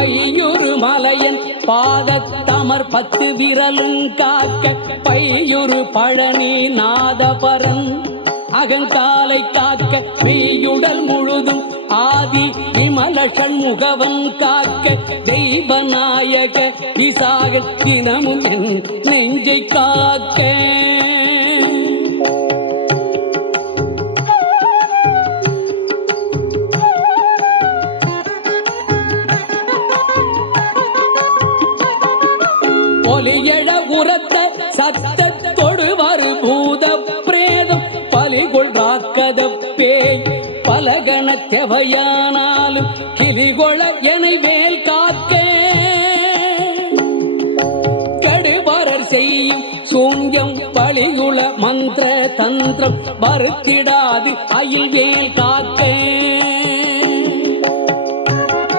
ஐயுறு மலையன் பாதத்தமர் 10 விரலும் காக்க பையுறு பழனி நாதபரன் அகங்காலை காக்க மெய்யுடல் முழுதும் ஆதி விமல சண்முகவன் காக்க தெய்வநாயக விசாக தினமும் என் நெஞ்சை காக்க ஒலியழ உரத்த சத்தத்தொடு வரு பூத பிரேதம் பலிகொள் ராக்கத பேய் பலகண தெவையானாலும் கிளிகொள எனை வேல் காக்க கடுவரர் செய்யும் சூன்யம் பலியுள மந்திர தந்திரம் வருத்திடாது அயில் வேல் காக்க